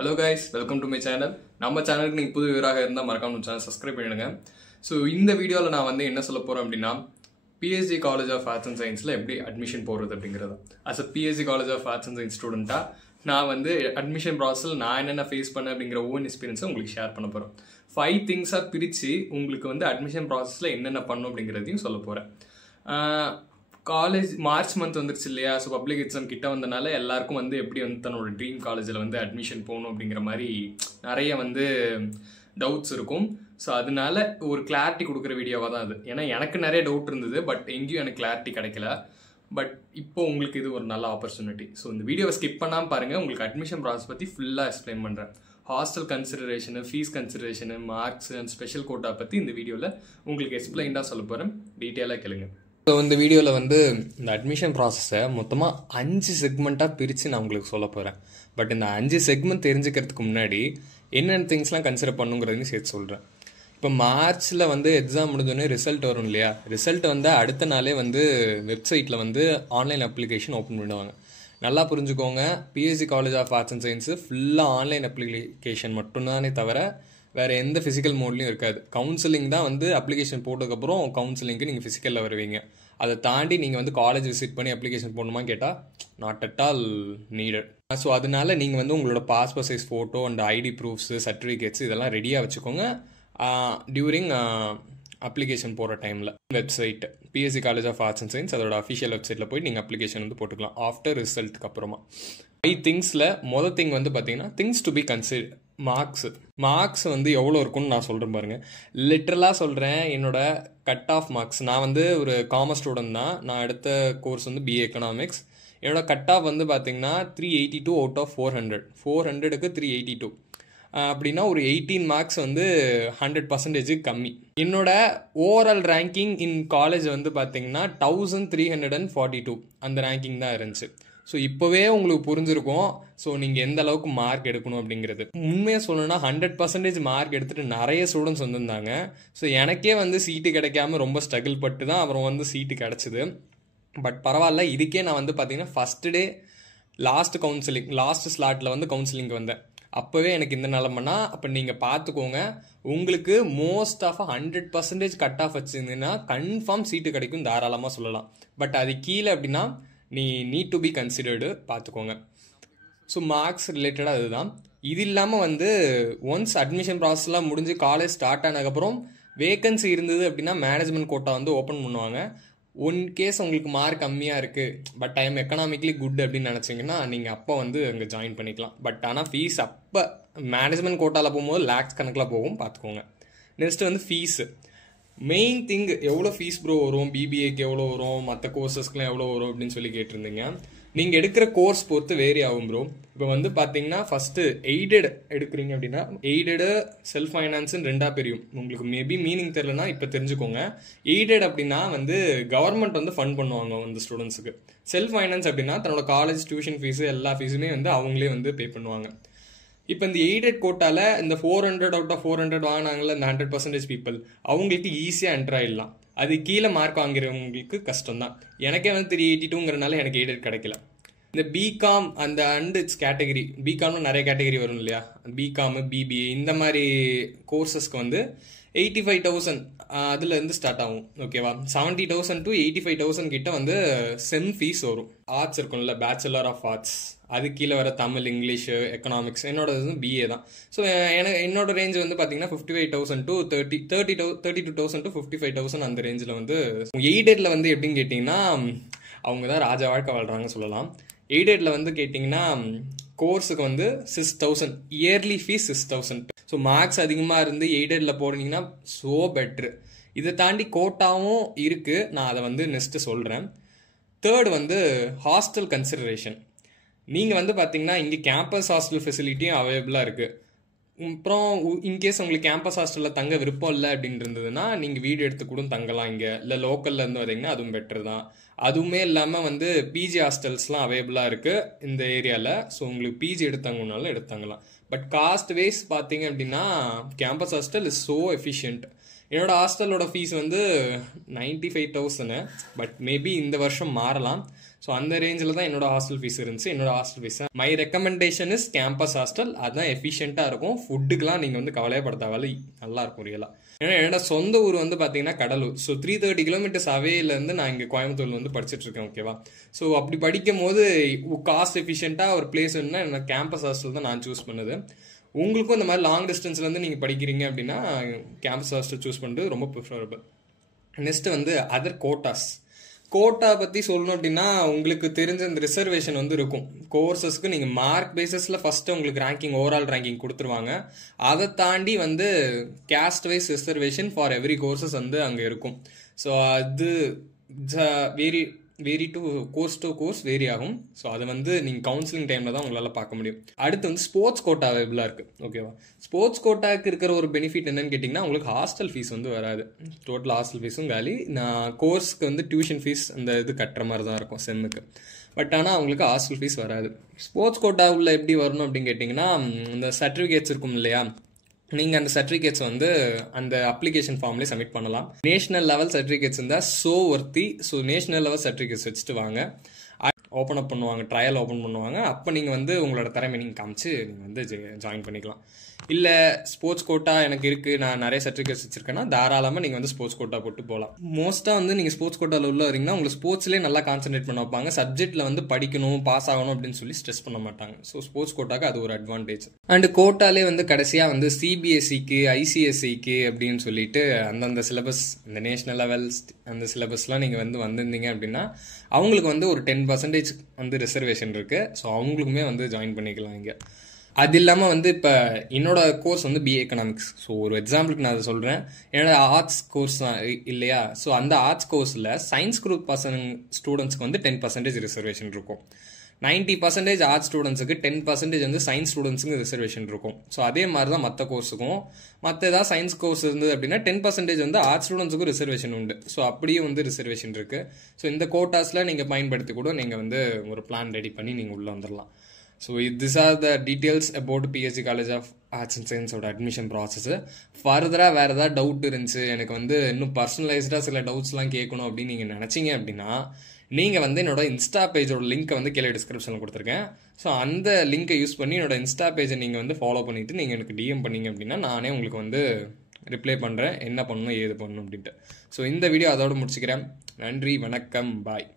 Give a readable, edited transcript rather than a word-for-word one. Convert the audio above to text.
Hello guys, welcome to my channel. நம்ம சேனலுக்கு நீங்க புது வியூவராக இருந்தா மறக்காம நம்ம சேனல் சப்ஸ்கிரைப் பண்ணிடுங்க. ஸோ இந்த வீடியோவில் நான் வந்து என்ன சொல்ல போறேன் அப்படின்னா PhD college of arts and சயின்ஸில் எப்படி அட்மிஷன் போடுறது அப்படிங்கிறது. As a PhD college of arts and science ஸ்டூடெண்ட்டாக நான் வந்து அட்மிஷன் ப்ராசஸில் நான் என்னென்ன ஃபேஸ் பண்ணேன் அப்படிங்கிற ஓன் எக்ஸ்பீரியன்ஸை உங்களுக்கு ஷேர் பண்ண போகிறேன். 5 திங்ஸாக பிரித்து உங்களுக்கு வந்து அட்மிஷன் ப்ராசஸில் என்னென்ன பண்ணும் அப்படிங்கிறதையும் சொல்ல போகிறேன். காலேஜ் மார்ச் மந்த் வந்துருச்சு இல்லையா? ஸோ பப்ளிக் எக்ஸாம் கிட்ட வந்தனால எல்லாருக்கும் வந்து எப்படி வந்து தன்னோட ட்ரீம் காலேஜில் வந்து அட்மிஷன் போகணும் அப்படிங்கிற மாதிரி நிறைய வந்து டவுட்ஸ் இருக்கும். ஸோ அதனால ஒரு கிளாரிட்டி கொடுக்குற வீடியோவாக தான் அது. ஏன்னா எனக்கு நிறைய டவுட் இருந்தது, பட் எங்கேயும் எனக்கு கிளாரிட்டி கிடைக்கல. பட் இப்போ உங்களுக்கு இது ஒரு நல்ல ஆப்பர்ச்சுனிட்டி. ஸோ இந்த வீடியோவை ஸ்கிப் பண்ணாமல் பாருங்கள். உங்களுக்கு அட்மிஷன் ப்ராசஸ் பற்றி ஃபுல்லாக எக்ஸ்பிளைன் பண்ணுறேன். Hostel consideration, fees consideration, marks and special quota பற்றி இந்த வீடியோவில் உங்களுக்கு எக்ஸ்பிளைன்டாக சொல்ல போகிறேன். டீட்டெயிலாக கேளுங்க. ஸோ இந்த வீடியோவில் வந்து இந்த அட்மிஷன் ப்ராசஸை மொத்தமாக 5 செக்மெண்ட்டாக பிரித்து நான் உங்களுக்கு சொல்ல போகிறேன். பட் இந்த 5 செக்மெண்ட் தெரிஞ்சுக்கிறதுக்கு முன்னாடி என்னென்ன திங்ஸ்லாம் கன்சிடர் பண்ணுங்கிறதையும் சேர்த்து சொல்கிறேன். இப்போ மார்ச்சில் வந்து எக்ஸாம் முடிஞ்சோடனே ரிசல்ட் வரும் இல்லையா? ரிசல்ட் வந்து அடுத்த நாளே வந்து வெப்சைட்டில் வந்து ஆன்லைன் அப்ளிகேஷன் ஓப்பன் பண்ணுவாங்க. நல்லா புரிஞ்சுக்கோங்க, PhD college of arts and science ஃபுல்லாக ஆன்லைன் அப்ளிகேஷன் மட்டும்தானே தவிர வேறு எந்த ஃபிசிக்கல் மோட்லையும் இருக்காது. கவுன்சிலிங் தான் வந்து அப்ளிகேஷன் போட்டதுக்கப்புறம் கவுன்சிலிங்க்கு நீங்கள் ஃபிசிக்கலில் வருவீங்க. அதை தாண்டி நீங்கள் வந்து காலேஜ் விசிட் பண்ணி அப்ளிகேஷன் போடணுமா கேட்டால் not at all needed. So அதனால நீங்கள் வந்து உங்களோட passport size photo and ID proofs, certificates இதெல்லாம் ரெடியாக வச்சுக்கோங்க. டியூரிங் அப்ளிகேஷன் போகிற டைமில் website PhD college of arts and science அதோட அஃபிஷியல் வெப்சைட்டில் போய் நீங்கள் அப்ளிகேஷன் வந்து போட்டுக்கலாம் ஆஃப்டர் ரிசல்ட்டுக்கு அப்புறமா. 5 திங்ஸில் மொதல் திங் வந்து பார்த்தீங்கன்னா things to be consider. Marks வந்து எவ்வளோ இருக்குன்னு நான் சொல்கிறேன் பாருங்கள். லிட்ரலாக சொல்கிறேன், என்னோட கட் ஆஃப் மார்க்ஸ், நான் வந்து ஒரு காமர்ஸ் ஸ்டூடெண்ட் தான். நான் எடுத்த கோர்ஸ் வந்து BA எக்கனாமிக்ஸ். என்னோட கட் ஆஃப் வந்து பார்த்தீங்கன்னா 382 அவுட் ஆஃப் 400க்கு 382. அப்படின்னா ஒரு 18 மார்க்ஸ் வந்து 100% கம்மி. என்னோட ஓவரால் ரேங்கிங் இன் காலேஜ் வந்து பார்த்தீங்கன்னா 1342 அந்த ரேங்கிங் தான் இருந்துச்சு. ஸோ இப்போவே உங்களுக்கு புரிஞ்சிருக்கும் ஸோ நீங்கள் எந்த அளவுக்கு மார்க் எடுக்கணும் அப்படிங்கிறது. உண்மையாக சொல்லணும்னா 100% மார்க் எடுத்துகிட்டு நிறைய ஸ்டூடெண்ட்ஸ் வந்திருந்தாங்க. ஸோ எனக்கே வந்து சீட்டு கிடைக்காம ரொம்ப ஸ்ட்ரகிள் பட்டு தான் அப்புறம் வந்து சீட்டு கிடச்சிது. பட் பரவாயில்ல, இதுக்கே நான் வந்து பார்த்தீங்கன்னா ஃபஸ்ட்டு டே லாஸ்ட் ஸ்லாட்டில் வந்து கவுன்சிலிங் வந்தேன். அப்போவே எனக்கு இந்த நிலமைனா அப்போ நீங்கள் பார்த்துக்கோங்க, உங்களுக்கு மோஸ்ட் ஆஃப் 100% கட் ஆஃப் வச்சுருந்தீங்கன்னா கன்ஃபார்ம் சீட்டு கிடைக்கும், தாராளமாக சொல்லலாம். பட் அது கீழே அப்படின்னா நீ நீட் டு பி கன்சிடர்டு பார்த்துக்கோங்க. ஸோ மார்க்ஸ் ரிலேட்டடாக அதுதான். இது இல்லாமல் வந்து ஒன்ஸ் அட்மிஷன் ப்ராசஸ்லாம் முடிஞ்சு காலேஜ் ஸ்டார்ட் ஆனதுக்கப்புறம் வேகன்சி இருந்தது அப்படின்னா மேனேஜ்மெண்ட் கோட்டா வந்து ஓப்பன் பண்ணுவாங்க. ஒன் கேஸ் உங்களுக்கு மார்க் கம்மியாக இருக்குது but I am economically good அப்படின்னு நினச்சிங்கன்னா நீங்கள் அப்போ வந்து அங்கே ஜாயின் பண்ணிக்கலாம். பட் ஆனால் ஃபீஸ் அப்போ மேனேஜ்மெண்ட் கோட்டாவில் போகும்போது லேக்ஸ் கணக்கில் போகும், பார்த்துக்கோங்க. நெக்ஸ்ட் வந்து ஃபீஸு. மெயின் திங், எவ்வளோ ஃபீஸ் ப்ரோ வரும், BBAக்கு எவ்வளோ வரும், மற்ற கோர்சஸ்க்குலாம் எவ்வளோ வரும் அப்படின்னு சொல்லி கேட்டிருந்தீங்க. நீங்கள் எடுக்கிற கோர்ஸ் பொறுத்து வேரி ஆகும் ப்ரோ. இப்போ வந்து பார்த்தீங்கன்னா ஃபஸ்ட்டு எய்டட் எடுக்கிறீங்க அப்படின்னா எய்டடு செல்ஃப் ஃபைனான்ஸுன்னு 2ஆக பிரியும். உங்களுக்கு மேபி மீனிங் தெரிலனா இப்போ தெரிஞ்சுக்கோங்க. எய்டட் அப்படின்னா வந்து கவர்மெண்ட் வந்து ஃபண்ட் பண்ணுவாங்க அந்த ஸ்டூடெண்ட்ஸுக்கு. செல்ஃப் ஃபைனான்ஸ் அப்படின்னா தன்னோட காலேஜ் டியூஷன் ஃபீஸு எல்லா ஃபீஸுமே வந்து அவங்களே வந்து பே பண்ணுவாங்க. இப்போ இந்த எய்டட் கோட்டாவில் இந்த 400 அவுட் ஆஃப் 400 வாங்கினாங்களே இந்த 100% பீப்புள், அவங்களுக்கு ஈஸியாக என்டர் ஆகிடலாம். அது கீழே மார்க் வாங்கிறவங்களுக்கு கஷ்டம் தான். எனக்கே வந்து 382ங்கிறனால எனக்கு எய்டட் கிடைக்கல. இந்த பிகாம் அந்த இட்ஸ் கேட்டகரி, பிகாம்னு நிறைய கேட்டகரி வரும் இல்லையா? பிகாம், BBA இந்த மாதிரி கோர்சஸ்க்கு வந்து 85,000 அதுலேருந்து ஸ்டார்ட் ஆகும். ஓகேவா? 70,000 to 85,000 கிட்ட வந்து செம் ஃபீஸ் வரும். ஆர்ட்ஸ் இருக்கும்ல, பேச்சுலர் ஆஃப் ஆர்ட்ஸ், அது கீழே வர தமிழ், இங்கிலீஷு, எக்கனாமிக்ஸ். என்னோட BA தான். ஸோ என்னோட ரேஞ்ச் வந்து பார்த்தீங்கன்னா 55,000 to 32,000 to 55,000 அந்த ரேஞ்சில் வந்து. எய்டட்ல வந்து எப்படின்னு கேட்டிங்கன்னா அவங்க தான் ராஜா வாழ்க்கை வாழ்கிறாங்க சொல்லலாம். எய்டட்ல வந்து கேட்டிங்கன்னா கோர்ஸுக்கு வந்து 6,000 இயர்லி ஃபீஸ் 6,000. ஸோ மார்க்ஸ் அதிகமாக இருந்து எய்டட்ல போனீங்கன்னா ஸோ பெட்ரு. இதை தாண்டி கோட்டாவும் இருக்குது, நான் அதை வந்து நெக்ஸ்ட்டு சொல்கிறேன். தேர்ட் வந்து ஹாஸ்டல் கன்சிடரேஷன். நீங்கள் வந்து பார்த்தீங்கன்னா இங்கே கேம்பஸ் ஹாஸ்டல் ஃபெசிலிட்டியும் அவைலபிளாக இருக்குது. அப்புறம் இன்கேஸ் உங்களுக்கு கேம்பஸ் ஹாஸ்டலில் தங்க விருப்பம் இல்லை அப்படின்னு இருந்ததுன்னா நீங்கள் வீடு எடுத்து கூட தங்கலாம் இங்கே. இல்லை லோக்கலில் இருந்து வரீங்கன்னா அதுவும் பெட்டர் தான். அதுவுமே இல்லாமல் வந்து PG ஹாஸ்டல்ஸ்லாம் அவைலபிளாக இருக்குது இந்த ஏரியாவில். ஸோ உங்களுக்கு PG எடுத்தாங்கனாலும் எடுத்தாங்கலாம். பட் காஸ்ட் வைஸ் பார்த்தீங்க அப்படின்னா campus hostel is so efficient. என்னோட ஹாஸ்டலோட ஃபீஸ் வந்து 95,000. பட் மேபி இந்த வருஷம் மாறலாம். ஸோ அந்த ரேஞ்சில் தான் என்னோட ஹாஸ்டல் ஃபீஸ் இருந்துச்சு. என்னோட hostel fees my recommendation is campus hostel. அதுதான் எஃபிஷியண்டாக இருக்கும். ஃபுட்டுக்கெலாம் நீங்கள் வந்து கவலையப்பட தேவையில்ல, நல்லா இருக்கும் ரியலாக. ஏன்னா என்னோட சொந்த ஊர் வந்து பார்த்தீங்கன்னா கடலூர். ஸோ 330 கிலோமீட்டர்ஸ் அவேலேருந்து நான் இங்கே கோயம்புத்தூர்ல வந்து படிச்சுட்டு இருக்கேன். ஓகேவா? ஸோ அப்படி படிக்கும் போது காஸ்ட் எஃபிஷியண்டாக ஒரு பிளேஸ் வேணும்னா எனக்கு கேம்பஸ் ஹாஸ்டல் தான் நான் சூஸ் பண்ணது. உங்களுக்கும் இந்த மாதிரி லாங் டிஸ்டன்ஸ்லேருந்து நீங்கள் படிக்கிறீங்க அப்படின்னா கேம்பஸ் ஹாஸ்டல் சூஸ் பண்ணுறது ரொம்ப ப்ரிஃபரபிள். நெக்ஸ்ட் வந்து அதர் கோட்டா பற்றி சொல்லணும் அப்படின்னா உங்களுக்கு தெரிஞ்ச இந்த ரிசர்வேஷன் வந்து இருக்கும். கோர்சஸ்க்கு நீங்கள் மார்க் பேசிஸில் ஃபஸ்ட்டு உங்களுக்கு ரேங்கிங் ஓவரால் ரேங்கிங் கொடுத்துருவாங்க. அதை தாண்டி வந்து caste wise reservation for every courses வந்து அங்கே இருக்கும். ஸோ அது வேரி டு கோர்ஸ் வேரி ஆகும். ஸோ அது வந்து நீங்கள் கவுன்சிலிங் டைமில் தான் உங்களால் பார்க்க முடியும். அடுத்து வந்து ஸ்போர்ட்ஸ் கோட்டா அவைலபிளாக இருக்குது. ஓகேவா? ஸ்போர்ட்ஸ் கோட்டாவுக்கு இருக்கிற ஒரு பெனிஃபிட் என்னன்னு கேட்டிங்கன்னா உங்களுக்கு ஹாஸ்டல் ஃபீஸ் வந்து வராது. டோட்டல் ஹாஸ்டல் ஃபீஸும் காலி. நான் கோர்ஸ்க்கு வந்து டியூஷன் ஃபீஸ் அந்த இது கட்டுற மாதிரி தான் இருக்கும் செம்முக்கு. பட் ஆனால் அவங்களுக்கு ஹாஸ்டல் ஃபீஸ் வராது. ஸ்போர்ட்ஸ் கோட்டாவில் எப்படி வரணும் அப்படின்னு கேட்டிங்கன்னா இந்த சர்டிஃபிகேட்ஸ் இருக்கும் இல்லையா, நீங்கள் அந்த சர்டிஃபிகேட்ஸ் வந்து அந்த அப்ளிகேஷன் ஃபார்ம்லேயே சப்மிட் பண்ணலாம். நேஷனல் லெவல் சர்டிஃபிகேட்ஸ் இருந்தால் so worthy. So national level certificates வச்சுட்டு வாங்க. ஓப்பன் அப் பண்ணுவாங்க, ட்ரையல் ஓப்பன் பண்ணுவாங்க. அப்போ நீங்கள் வந்து உங்களோட திறமை நீங்கள் காமிச்சு நீங்கள் வந்து ஜாயின் பண்ணிக்கலாம். இல்லை ஸ்போர்ட்ஸ் கோட்டா எனக்கு இருக்குது, நான் நிறைய சர்டிஃபிகேட்ஸ் வச்சுருக்கேன்னா தாராளமாக நீங்கள் வந்து ஸ்போர்ட்ஸ் கோட்டா போட்டு போகலாம். மோஸ்ட்டாக வந்து நீங்கள் ஸ்போர்ட்ஸ் கோட்டாவில் உள்ள வரீங்கன்னா உங்களுக்கு ஸ்போர்ட்ஸ்லேயே நல்லா கான்சன்ட்ரேட் பண்ண வைப்பாங்க. சப்ஜெக்ட்டில் வந்து படிக்கணும், பாஸ் ஆகணும் அப்படின்னு சொல்லி ஸ்ட்ரெஸ் பண்ண மாட்டாங்க. ஸோ ஸ்போர்ட்ஸ் கோட்டாக்கு அது ஒரு அட்வான்டேஜ். அண்டு கோட்டாலே வந்து கடைசியாக வந்து சிபிஎஸ்சிக்கு ஐசிஎஸ்சிக்கு அப்படின்னு சொல்லிட்டு அந்தந்த சிலபஸ் இந்த நேஷனல் லெவல்ஸ் அந்த சிலபஸ்லாம் நீங்கள் வந்து வந்திருந்தீங்க அப்படின்னா அவங்களுக்கு வந்து ஒரு 10% வந்து ரிசர்வேஷன் இருக்குது. ஸோ அவங்களுக்குமே வந்து ஜாயின் பண்ணிக்கலாம் இங்கே. அது இல்லாமல் வந்து இப்போ என்னோட கோர்ஸ் வந்து பிஏ எக்கனாமிக்ஸ். ஸோ ஒரு எக்ஸாம்பிளுக்கு நான் அதை சொல்கிறேன். என்னோட ஆர்ட்ஸ் கோர்ஸ் தான் இல்லையா? ஸோ அந்த ஆர்ட்ஸ் கோர்ஸில் சயின்ஸ் குரூப் ஸ்டூடெண்ட்ஸ்க்கு வந்து 10% ரிசர்வேஷன் இருக்கும். 90% ஆர்ட்ஸ் ஸ்டூடெண்ட்ஸுக்கு 10% வந்து சயின்ஸ் ஸ்டூடெண்ட்ஸுக்கு ரிசர்வேஷன் இருக்கும். ஸோ அதே மாதிரி தான் மற்ற கோர்ஸுக்கும். மற்ற ஏதாவது சயின்ஸ் கோர்ஸ் இருந்தது அப்படின்னா 10% வந்து ஆர்ட்ஸ் ஸ்டூடெண்ட்ஸுக்கும் ரிசர்வேஷன் உண்டு. ஸோ அப்படியே வந்து ரிசர்வேஷன் இருக்குது. ஸோ இந்த கோட்டாஸில் நீங்கள் பயன்படுத்தி கூட நீங்கள் வந்து ஒரு பிளான் ரெடி பண்ணி நீங்கள் உள்ளே வந்துடலாம். So this are the details about BSc college of arts and சயின்ஸோட அட்மிஷன் ப்ராசஸ். ஃபர்தராக வேறு ஏதாவது டவுட் இருந்துச்சு, எனக்கு வந்து இன்னும் பர்சனலைஸ்டாக சில டவுட்ஸ்லாம் கேட்கணும் அப்படின்னு நீங்கள் நினச்சிங்க அப்படின்னா நீங்கள் வந்து என்னோட இன்ஸ்டா பேஜோட லிங்க்கை வந்து கீழே டிஸ்கிரிப்ஷனில் கொடுத்துருக்கேன். ஸோ அந்த லிங்க்கை யூஸ் பண்ணி என்னோட இன்ஸ்டா பேஜை நீங்கள் வந்து ஃபாலோ பண்ணிவிட்டு நீங்கள் எனக்கு டிஎம் பண்ணிங்க அப்படின்னா நானே உங்களுக்கு வந்து ரிப்ளை பண்ணுறேன் என்ன பண்ணணும் ஏது பண்ணணும் அப்படின்ட்டு. ஸோ இந்த வீடியோ அதோடு முடிச்சுக்கிறேன். நன்றி, வணக்கம், பாய்.